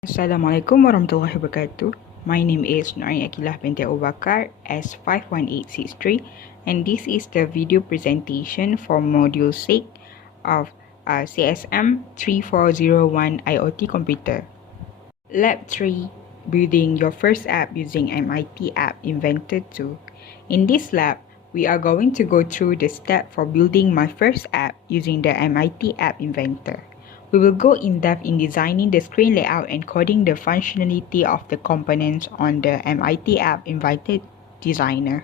Assalamualaikum warahmatullahi wabarakatuh. My name is Nurin Akilah binti Abu Bakar, S51863, and this is the video presentation for Module 6 of CSM 3401 IoT Computer. Lab 3, Building Your First App Using MIT App Inventor 2. In this lab, we are going to go through the step for building my first app using the MIT App Inventor. We will go in depth in designing the screen layout and coding the functionality of the components on the MIT App Inventor Designer.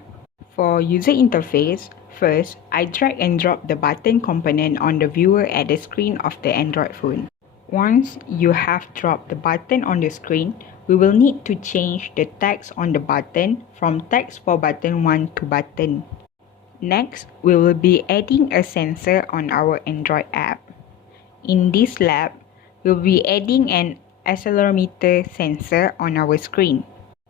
For user interface, first, I drag and drop the button component on the viewer at the screen of the Android phone. Once you have dropped the button on the screen, we will need to change the text on the button from text for button 1 to button. Next, we will be adding a sensor on our Android app. In this lab, we'll be adding an accelerometer sensor on our screen.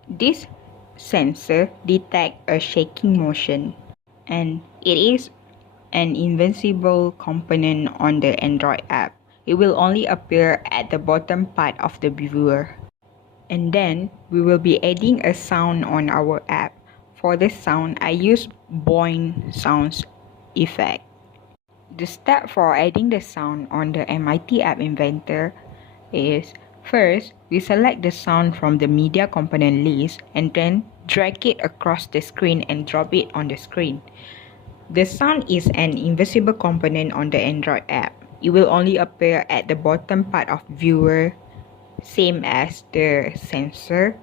This sensor detects a shaking motion, and it is an invisible component on the Android app. It will only appear at the bottom part of the viewer. And then, we will be adding a sound on our app. For the sound, I use boing sounds effect. The step for adding the sound on the MIT App Inventor is, first, we select the sound from the media component list and then drag it across the screen and drop it on the screen. The sound is an invisible component on the Android app. It will only appear at the bottom part of viewer, same as the sensor.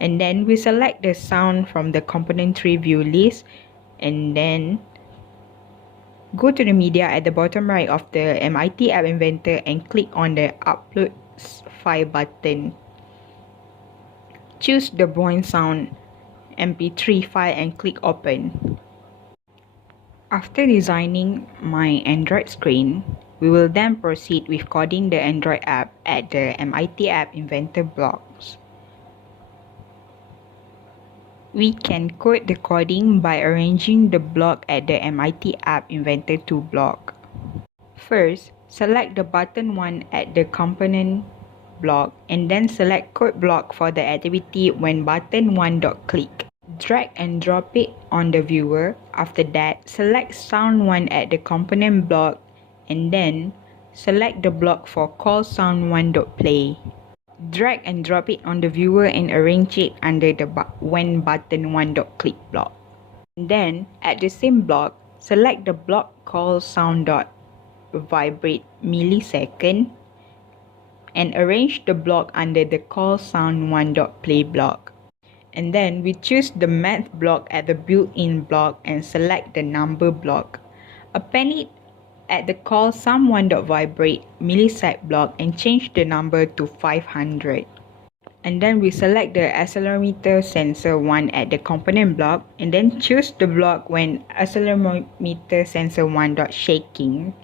And then we select the sound from the component tree view list and then go to the media at the bottom right of the MIT App Inventor and click on the Upload File button. Choose the Boing Sound MP3 file and click Open. After designing my Android screen, we will then proceed with coding the Android app at the MIT App Inventor blocks. We can code the coding by arranging the block at the MIT App Inventor 2 block. First, select the button 1 at the component block and then select code block for the activity when button 1.click. Drag and drop it on the viewer. After that, select sound 1 at the component block and then select the block for call sound 1.play. Drag and drop it on the viewer and arrange it under the when button 1.click block. Then, at the same block, select the block call sound.vibrate millisecond and arrange the block under the call sound 1.play block. And then we choose the math block at the built-in block and select the number block. Append it at the call sound1.vibrate millisecond block and change the number to 500. And then we select the accelerometer sensor 1 at the component block and then choose the block when accelerometer sensor 1.shaking.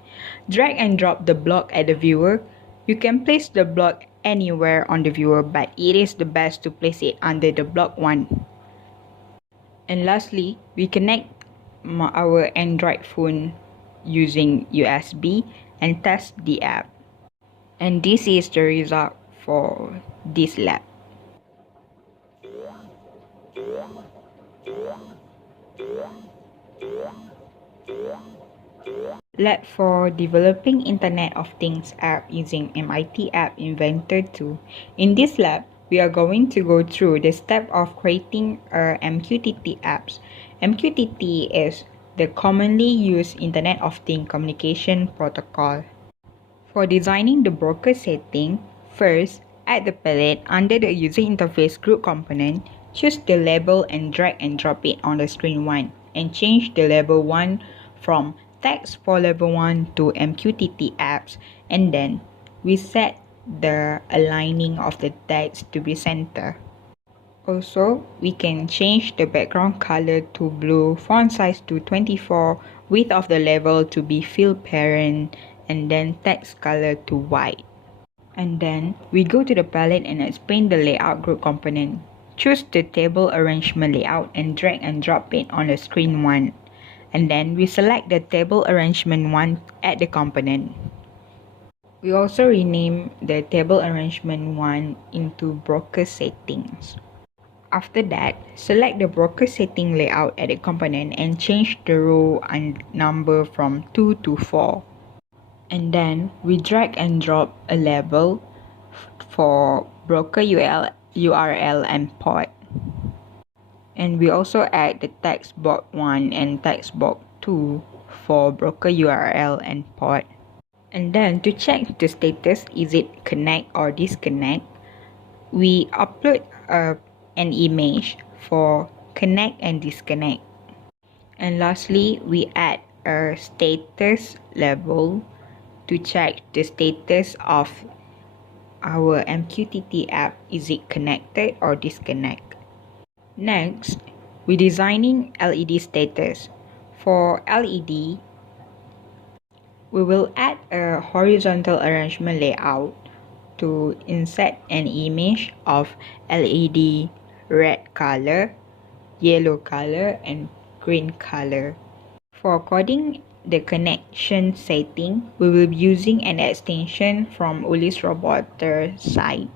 Drag and drop the block at the viewer. You can place the block anywhere on the viewer, but it is the best to place it under the block 1. And lastly, we connect our Android phone using USB and test the app. And this is the result for this lab. Lab 4, Developing Internet of Things app using MIT App Inventor 2. In this lab, we are going to go through the step of creating our MQTT apps. MQTT is the commonly used Internet of Things communication protocol. For designing the broker setting, first, add the palette under the user interface group component, choose the label and drag and drop it on the screen 1 and change the label 1 from text for level 1 to MQTT apps, and then we set the aligning of the text to be center. Also, we can change the background color to blue, font size to 24, width of the label to be fill parent, and then text color to white. And then, we go to the palette and expand the layout group component. Choose the table arrangement layout and drag and drop it on the screen 1. And then, we select the table arrangement 1 at the component. We also rename the table arrangement 1 into broker settings. After that, select the broker setting layout at the component and change the row and number from 2 to 4. And then we drag and drop a label for broker URL and port. And we also add the text box 1 and text box 2 for broker URL and port. And then to check the status, is it connect or disconnect, we upload an image for connect and disconnect. And lastly, we add a status label to check the status of our MQTT app, is it connected or disconnect. Next, we're designing LED status. For LED, we will add a horizontal arrangement layout to insert an image of LED red color, yellow color, and green color. For coding the connection setting, we will be using an extension from Ulis Roboter site.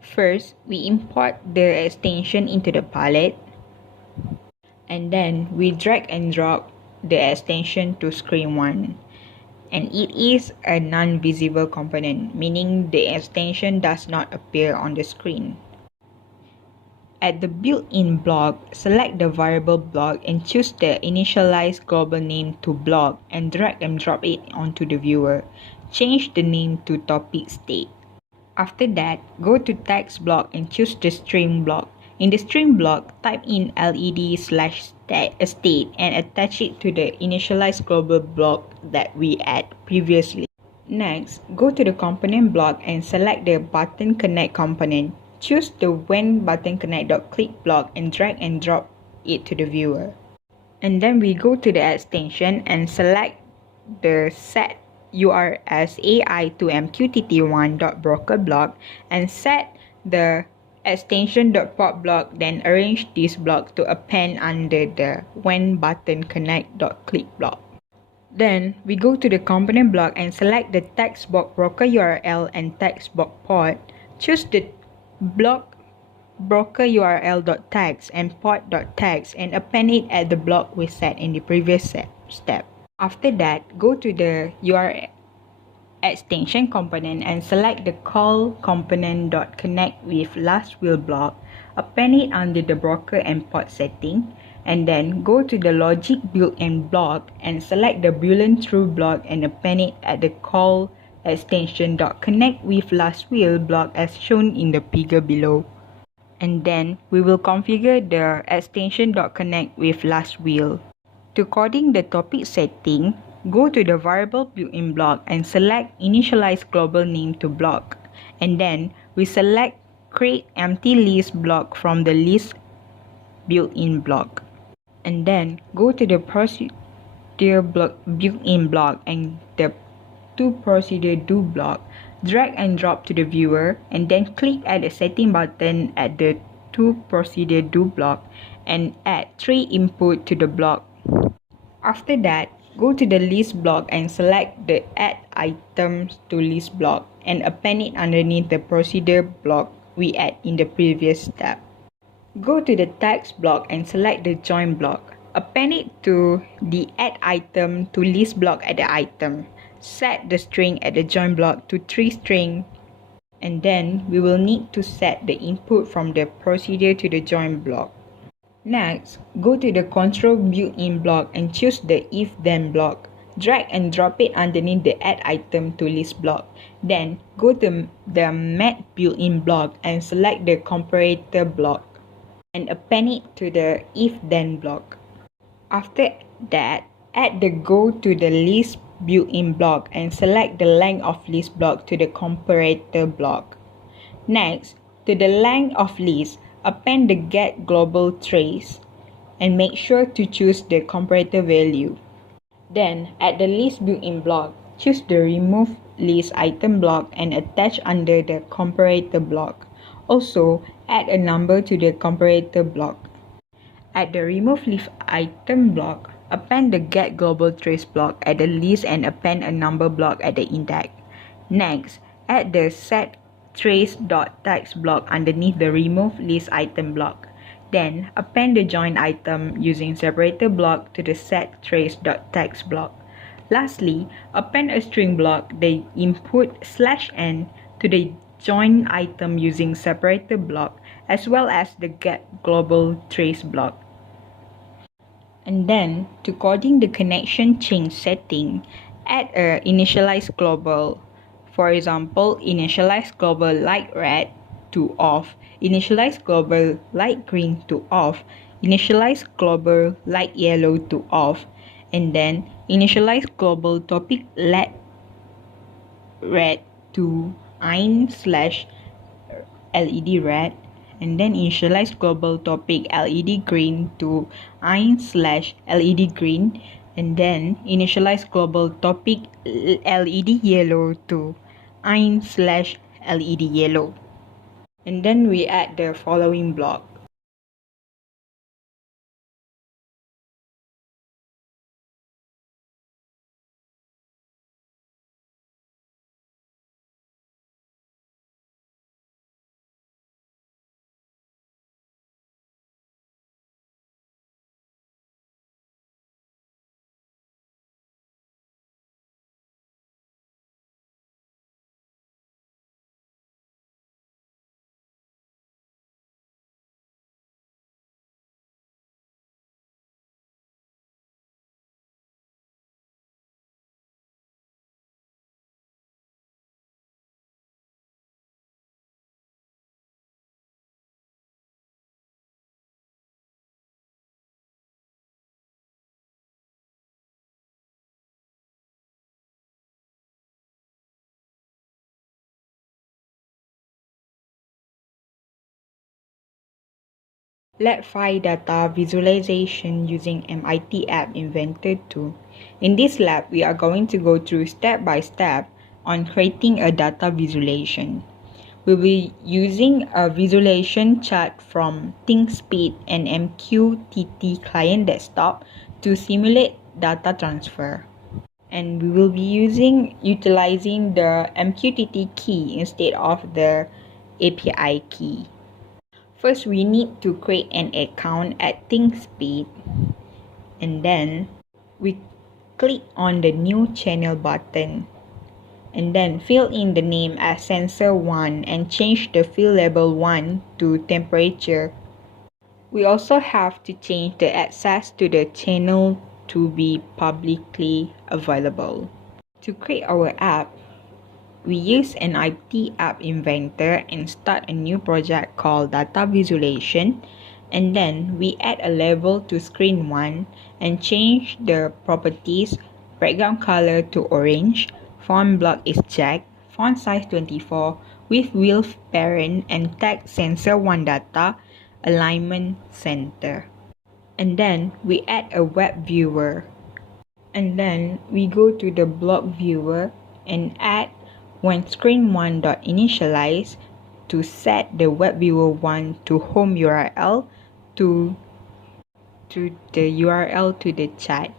First, we import the extension into the palette, and then we drag and drop the extension to screen 1. And it is a non-visible component, meaning the extension does not appear on the screen. At the built-in block, select the variable block and choose the initialize global name to block and drag and drop it onto the viewer. Change the name to topic state. After that, go to text block and choose the string block. In the string block, type in LED/state and attach it to the initialize global block that we add previously. Next, go to the component block and select the button connect component. Choose the when button connect.click block and drag and drop it to the viewer. And then we go to the extension and select the set URS AI to MQTT1.broker block and set the extension.port block, then arrange this block to append under the when button connect.click block. Then we go to the component block and select the text box broker URL and text box port. Choose the block broker URL.text and port.text and append it at the block we set in the previous step. After that, go to the URL extension component and select the call component.connect with last will block, append it under the broker and port setting, and then go to the logic built-in block and select the boolean true block and append it at the call extension.connect with last will block as shown in the figure below. And then we will configure the extension.connect with last will. To coding the topic setting, go to the variable built-in block and select initialize global name to block. And then we select create empty list block from the list built-in block. And then go to the procedure block built-in block and the to procedure do block, drag and drop to the viewer, and then click at the setting button at the to procedure do block and add 3 input to the block. After that, go to the list block and select the add items to list block and append it underneath the procedure block we add in the previous step. Go to the text block and select the join block. Append it to the add item to list block at the item. Set the string at the join block to 3 string, and then we will need to set the input from the procedure to the join block. Next, go to the control built-in block and choose the if then block. Drag and drop it underneath the add item to list block. Then go to the met built-in block and select the comparator block and append it to the if then block. After that, add the go to the list built-in block and select the length of list block to the comparator block. Next, to the length of list, append the get global trace and make sure to choose the comparator value. Then, at the list built-in block, choose the remove list item block and attach under the comparator block. Also, add a number to the comparator block. At the remove list item block, append the get global trace block at the list and append a number block at the index. Next, add the set trace.text block underneath the remove list item block. Then, append the join item using separator block to the set trace.text block. Lastly, append a string block, the input /n to the join item using separator block as well as the get global trace block. And then, to coordinate the connection change setting, add a initialize global. For example, initialize global light red to off, initialize global light green to off, initialize global light yellow to off, and then initialize global topic LED red to ein/LED red, and then initialize global topic LED green to ein/LED green, and then initialize global topic LED yellow to ein/LED yellow. And then we add the following block. Let file data visualization using MIT App Inventor 2. In this lab, we are going to go through step by step on creating a data visualization. We'll be using a visualization chart from ThinkSpeed and MQTT client desktop to simulate data transfer. And we will be utilizing the MQTT key instead of the API key. First, we need to create an account at ThinkSpeed, and then we click on the new channel button, and then fill in the name as sensor 1 and change the field label 1 to temperature. We also have to change the access to the channel to be publicly available. To create our app, we use an MIT App Inventor and start a new project called Data Visualization, and then we add a label to screen 1 and change the properties background color to orange, font block is checked, font size 24 with width parent and tag sensor 1 data, alignment center. And then we add a web viewer. And then we go to the block viewer and add when screen1.initialize to set the web viewer 1 to home URL to the URL to the chat.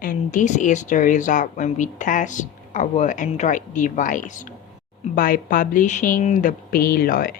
And this is the result when we test our Android device by publishing the payload.